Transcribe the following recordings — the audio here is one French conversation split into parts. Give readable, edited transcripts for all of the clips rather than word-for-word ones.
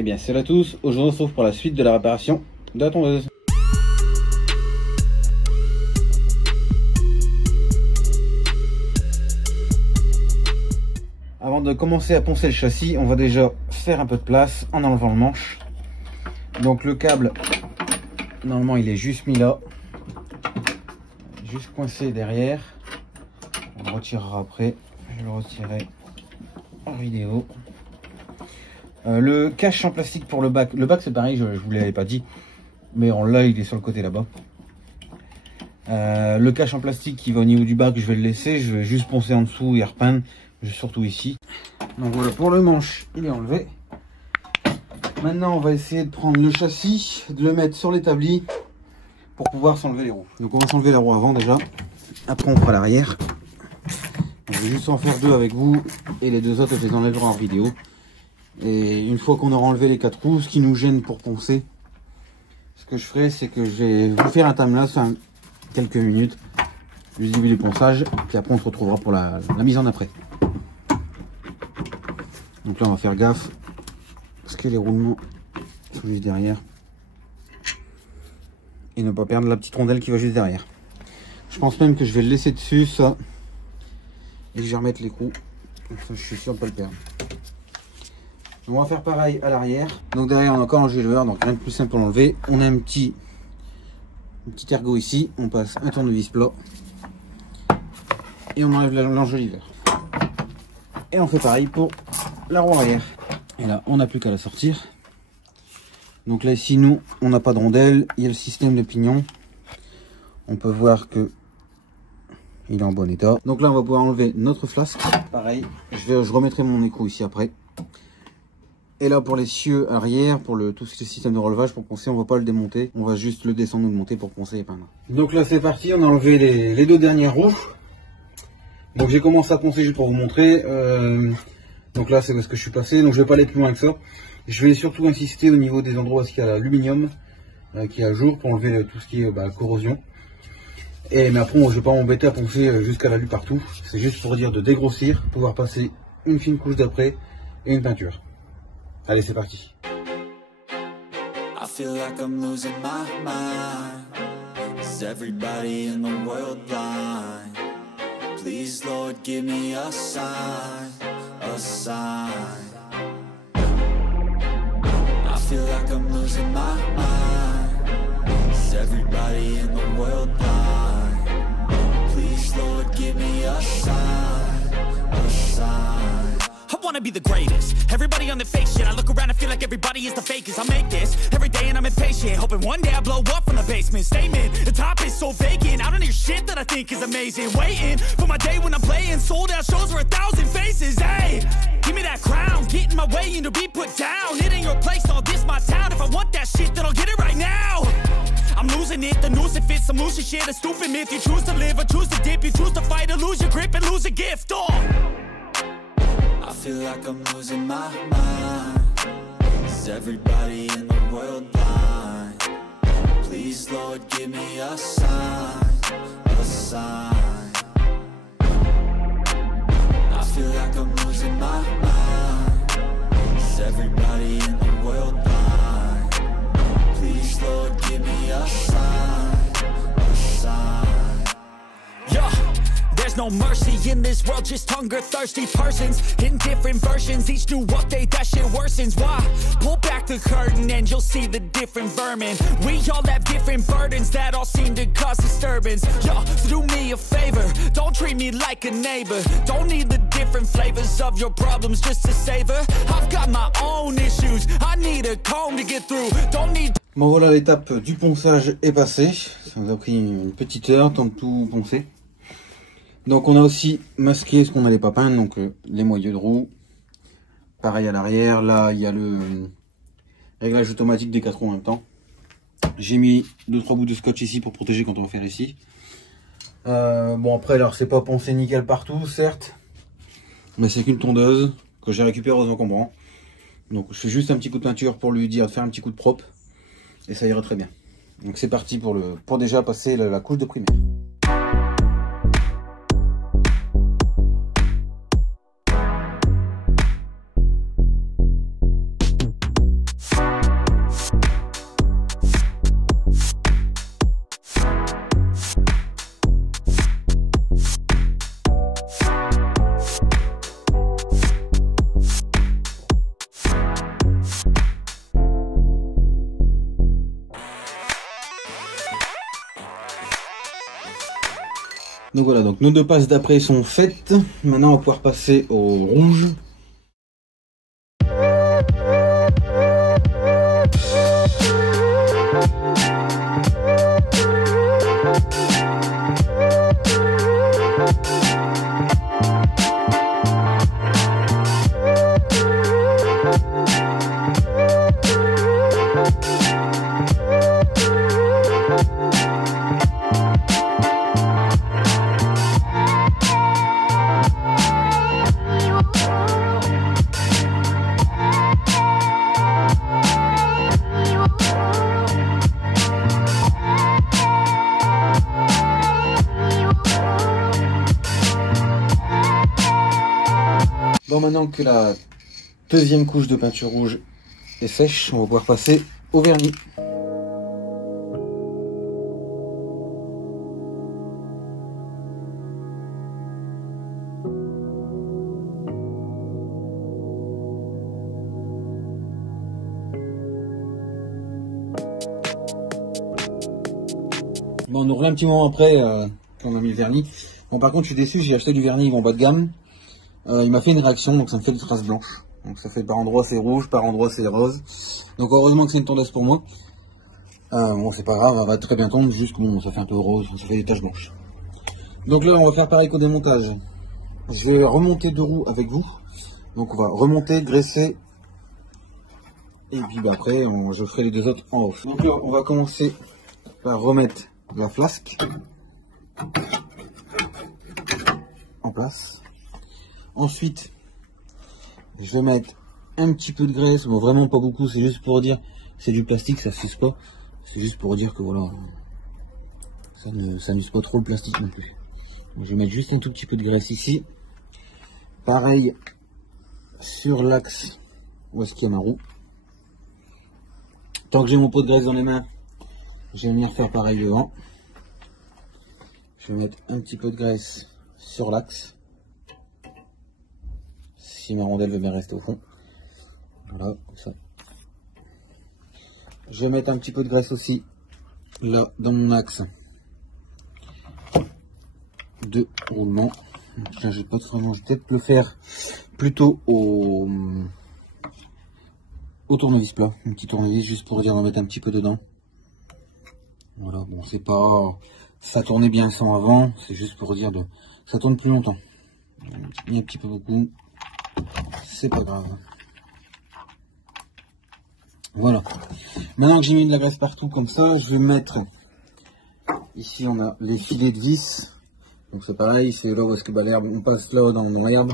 Eh bien salut à tous, aujourd'hui on se retrouve pour la suite de la réparation de la tondeuse. Avant de commencer à poncer le châssis, on va déjà faire un peu de place en enlevant le manche. Donc le câble, normalement il est juste mis là, juste coincé derrière. On le retirera après, je vais le retirer en vidéo. Le cache en plastique pour le bac c'est pareil, je vous l'avais pas dit, mais en là il est sur le côté là-bas. Le cache en plastique qui va au niveau du bac, je vais le laisser, je vais juste poncer en dessous et repeindre, surtout ici. Donc voilà, pour le manche il est enlevé. Maintenant on va essayer de prendre le châssis, de le mettre sur l'établi pour pouvoir s'enlever les roues. Donc on va s'enlever la roue avant déjà, après on fera l'arrière. Je vais juste en faire deux avec vous et les deux autres je les enlèverai en vidéo. Et une fois qu'on aura enlevé les 4 roues, ce qui nous gêne pour poncer, ce que je ferai, c'est que je vais vous faire un timelapse, enfin, quelques minutes, juste début du ponçage, puis après on se retrouvera pour la mise en après. Donc là on va faire gaffe, parce que les roulements sont juste derrière. Et ne pas perdre la petite rondelle qui va juste derrière. Je pense même que je vais le laisser dessus, ça, et que je vais remettre les roues, comme ça je suis sûr de ne pas le perdre. On va faire pareil à l'arrière. Donc derrière on a encore un enjoliveur, donc rien de plus simple pour l'enlever. On a un petit ergot ici, on passe un tournevis plat et on enlève l'enjoliveur. Et on fait pareil pour la roue arrière. Et là on n'a plus qu'à la sortir. Donc là ici nous on n'a pas de rondelle, il y a le système de pignon. On peut voir que il est en bon état. Donc là on va pouvoir enlever notre flasque. Pareil, je remettrai mon écrou ici après. Et là pour les cieux arrière, pour tout ce système de relevage, pour poncer, on va pas le démonter, on va juste le descendre ou le monter pour poncer et peindre. Donc là c'est parti, on a enlevé les deux dernières roues. Donc j'ai commencé à poncer juste pour vous montrer. Donc là c'est parce que je suis passé, donc je vais pas aller plus loin que ça. Je vais surtout insister au niveau des endroits où il y a l'aluminium qui est à jour pour enlever tout ce qui est corrosion. Mais après je vais pas m'embêter à poncer jusqu'à l'alu partout. C'est juste pour dire de dégrossir, pouvoir passer une fine couche d'après et une peinture. Allez, c'est parti. I feel like I'm losing my mind. Is everybody in the world blind? Please, Lord, give me a sign, a sign. I feel like I'm losing my mind. Is everybody in the world blind? Please, Lord, give me a sign, a sign. I wanna be the greatest. Everybody on the fake shit. I look around and feel like everybody is the fakest. I make this every day and I'm impatient, hoping one day I blow up from the basement. Statement, the top is so vacant. I don't hear shit that I think is amazing. Waiting for my day when I'm playing sold out shows for 1,000 faces. Hey, give me that crown, get in my way and to be put down. It ain't your place, all this my town. If I want that shit, then I'll get it right now. I'm losing it, the noose it fits, some losing shit, a stupid myth. You choose to live or choose to dip, you choose to fight or lose your grip and lose a gift. I feel like I'm losing my mind. Is everybody in the world blind? Please, Lord, give me a sign, a sign. I feel like I'm losing my mind. Is everybody in the world blind? Please, Lord, give me a sign, a sign. Yeah. There's no mercy in this world, just hunger-thirsty persons in different versions, each new update, that shit worsens. Why? Pull back the curtain and you'll see the different vermin. We all have different burdens that all seem to cause disturbance. Yo, so do me a favor, don't treat me like a neighbor. Don't need the different flavors of your problems just to savor. I've got my own issues, I need a comb to get through. Don't need... Bon voilà, l'étape du ponçage est passée. Ça nous a pris une petite heure, tant de tout poncer. Donc on a aussi masqué ce qu'on n'allait pas peindre, donc les moyeux de roue. Pareil à l'arrière, là il y a le réglage automatique des 4 roues en même temps. J'ai mis 2-3 bouts de scotch ici pour protéger quand on va faire ici. Bon après alors c'est pas poncé nickel partout certes, mais c'est qu'une tondeuse que j'ai récupérée aux encombrants. Donc je fais juste un petit coup de peinture pour lui dire de faire un petit coup de propre et ça ira très bien. Donc c'est parti pour déjà passer la couche de primaire. Donc voilà, donc nos deux passes d'après sont faites. Maintenant on va pouvoir passer au rouge. Bon, maintenant que la deuxième couche de peinture rouge est sèche, on va pouvoir passer au vernis. Bon, on nous revient un petit moment après qu'on a mis le vernis. Bon, par contre, je suis déçu, j'ai acheté du vernis en bas de gamme. Il m'a fait une réaction, donc ça me fait des traces blanches. Donc ça fait par endroits c'est rouge, par endroits c'est rose. Donc heureusement que c'est une tondeuse pour moi. Bon, c'est pas grave, elle va très bien tondre, juste que bon, ça fait un peu rose, ça fait des taches blanches. Donc là, on va faire pareil qu'au démontage. Je vais remonter deux roues avec vous. Donc on va remonter, graisser. Et puis bah, après, je ferai les deux autres en off. Donc là, on va commencer par remettre la flasque en place. Ensuite, je vais mettre un petit peu de graisse, bon vraiment pas beaucoup, c'est juste pour dire, c'est du plastique, ça s'use pas. C'est juste pour dire que voilà, ça n'use pas trop le plastique non plus. Donc, je vais mettre juste un tout petit peu de graisse ici. Pareil sur l'axe où est-ce qu'il y a ma roue. Tant que j'ai mon pot de graisse dans les mains, je vais venir faire pareil devant. Je vais mettre un petit peu de graisse sur l'axe. Si ma rondelle veut bien rester au fond. Voilà, comme ça. Je vais mettre un petit peu de graisse aussi là dans mon axe de roulement. Là, j'ai pas vraiment, je vais peut-être le faire plutôt au tournevis plat, un petit tournevis juste pour dire en mettre un petit peu dedans. Voilà, bon c'est pas, ça tournait bien sans avant, c'est juste pour dire de, ça tourne plus longtemps. Un petit peu beaucoup, c'est pas grave. Voilà. Maintenant que j'ai mis de la graisse partout comme ça, je vais mettre, ici on a les filets de vis. Donc c'est pareil, c'est là où est-ce que bah, l'herbe, on passe là dans l'herbe.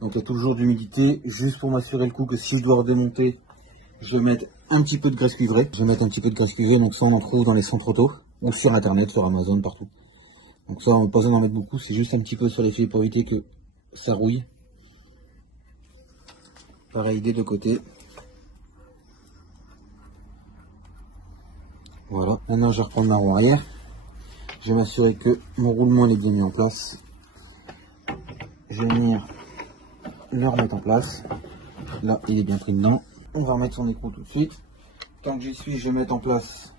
Donc il y a toujours d'humidité, juste pour m'assurer le coup que si je dois redémonter, je vais mettre un petit peu de graisse cuivrée. Je vais mettre un petit peu de graisse cuivrée, donc ça on en trouve dans les centres auto, ou sur internet, sur Amazon, partout. Donc ça on n'a pas besoin d'en mettre beaucoup, c'est juste un petit peu sur les filets pour éviter que ça rouille. Pareil des deux côtés. Voilà, maintenant je vais reprendre ma roue arrière. Je vais m'assurer que mon roulement est bien mis en place. Je vais venir le remettre en place. Là, il est bien pris dedans. On va remettre son écrou tout de suite. Tant que j'y suis, je vais mettre en place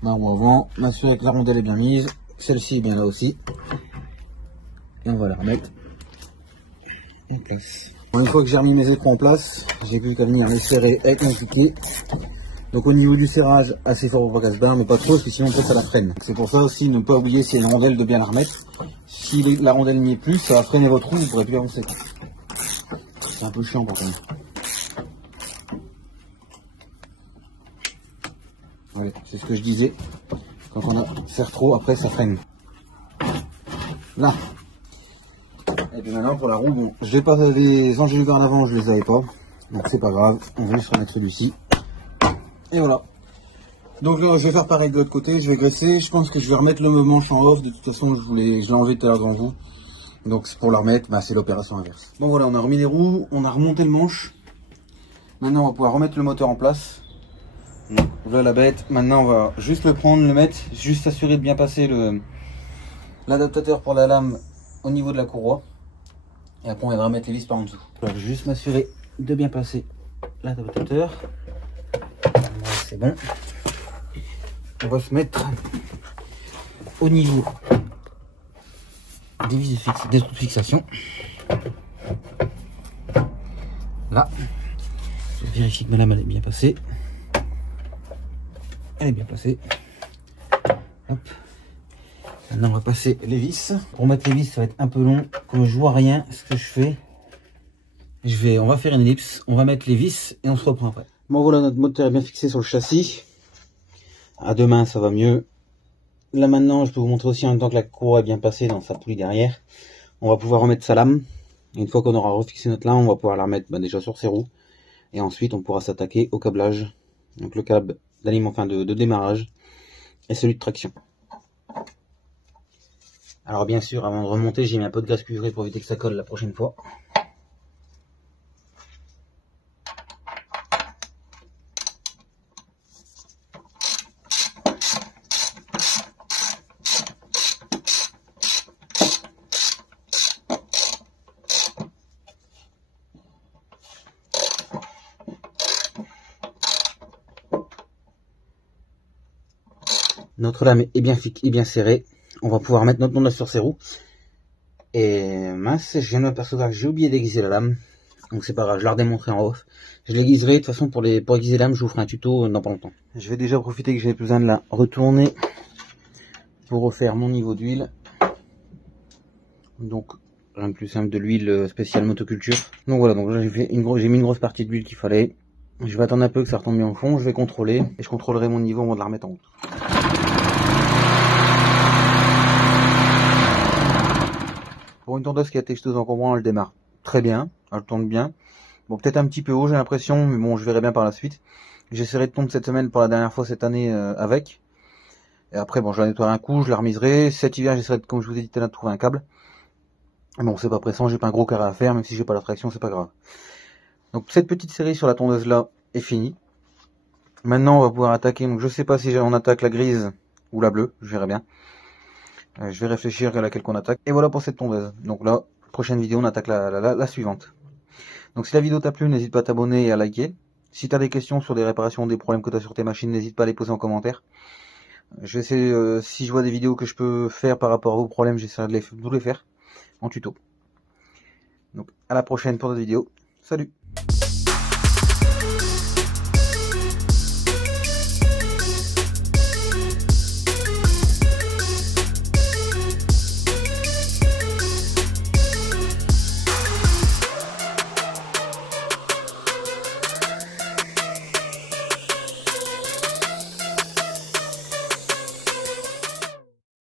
ma roue avant. M'assurer que la rondelle est bien mise. Celle-ci est bien là aussi. Et on va la remettre en place. Bon, une fois que j'ai remis mes écrous en place, j'ai plus qu'à venir les serrer avec mon piquet. Donc au niveau du serrage, assez fort pour pas qu'elle se barre, mais pas trop, parce que sinon ça la freine. C'est pour ça aussi, ne pas oublier si il y a une rondelle de bien la remettre. Si la rondelle n'y est plus, ça va freiner votre roue, vous ne pourrez plus avancer. C'est un peu chiant par contre. Ouais, c'est ce que je disais. Quand on serre trop, après ça freine. Là. Et puis maintenant pour la roue, bon, je vais pas les enjoliveurs vers l'avant, je les avais pas. Donc c'est pas grave, on va juste remettre celui-ci. Et voilà. Donc là, je vais faire pareil de l'autre côté, je vais graisser. Je pense que je vais remettre le manche en off. De toute façon, je l'ai enlevé tout à l'heure devant vous. Donc pour la remettre, bah, c'est l'opération inverse. Bon voilà, on a remis les roues, on a remonté le manche. Maintenant, on va pouvoir remettre le moteur en place. Donc, voilà la bête. Maintenant, on va juste le prendre, le mettre, juste s'assurer de bien passer l'adaptateur pour la lame au niveau de la courroie. Et après, on viendra mettre les vis par en dessous. Je vais juste m'assurer de bien passer l'adaptateur. C'est bon. On va se mettre au niveau des vis des trous de fixation. Là, je vérifie que ma lame elle est bien passée. Elle est bien placée. Hop. Maintenant on va passer les vis. Pour mettre les vis ça va être un peu long. Comme je vois rien, ce que je fais, on va faire une ellipse, on va mettre les vis et on se reprend après. Bon voilà, notre moteur est bien fixé sur le châssis. À deux mains ça va mieux. Là maintenant je peux vous montrer aussi en même temps que la courroie est bien passée dans sa poulie derrière. On va pouvoir remettre sa lame. Et une fois qu'on aura refixé notre lame, on va pouvoir la remettre déjà sur ses roues. Et ensuite on pourra s'attaquer au câblage. Donc le câble d'aliment, enfin de démarrage et celui de traction. Alors bien sûr, avant de remonter, j'ai mis un peu de graisse cuivrée pour éviter que ça colle la prochaine fois. Notre lame est bien serrée. On va pouvoir mettre notre tondeuse sur ses roues. Et mince, je viens de m'apercevoir que j'ai oublié d'aiguiser la lame. Donc c'est pas grave, je la redémontrerai en off. Je l'aiguiserai, de toute façon pour aiguiser la lame, je vous ferai un tuto dans pas longtemps. Je vais déjà profiter que j'ai besoin de la retourner pour refaire mon niveau d'huile. Donc rien de plus simple, de l'huile spéciale motoculture. Donc voilà, donc j'ai mis une grosse partie d'huile qu'il fallait. Je vais attendre un peu que ça retombe bien au fond, je vais contrôler et je contrôlerai mon niveau avant de la remettre en route. Pour une tondeuse qui a texteuse encombrant, elle démarre très bien, elle tourne bien. Bon, peut-être un petit peu haut, j'ai l'impression, mais bon, je verrai bien par la suite. J'essaierai de tondre cette semaine pour la dernière fois cette année avec. Et après, bon, je la nettoierai un coup, je la remiserai. Cet hiver, j'essaierai, comme je vous ai dit tout à l'heure, de trouver un câble. Bon, c'est pas pressant, j'ai pas un gros carré à faire, même si j'ai pas la traction, c'est pas grave. Donc, cette petite série sur la tondeuse là est finie. Maintenant, on va pouvoir attaquer. Donc, je sais pas si on attaque la grise ou la bleue, je verrai bien. Je vais réfléchir à laquelle qu'on attaque. Et voilà pour cette tondeuse. Donc là, prochaine vidéo, on attaque la suivante. Donc si la vidéo t'a plu, n'hésite pas à t'abonner et à liker. Si tu as des questions sur des réparations, des problèmes que tu as sur tes machines, n'hésite pas à les poser en commentaire. Je vais essayer, si je vois des vidéos que je peux faire par rapport à vos problèmes, j'essaierai de vous les faire en tuto. Donc à la prochaine pour d'autres vidéos. Salut!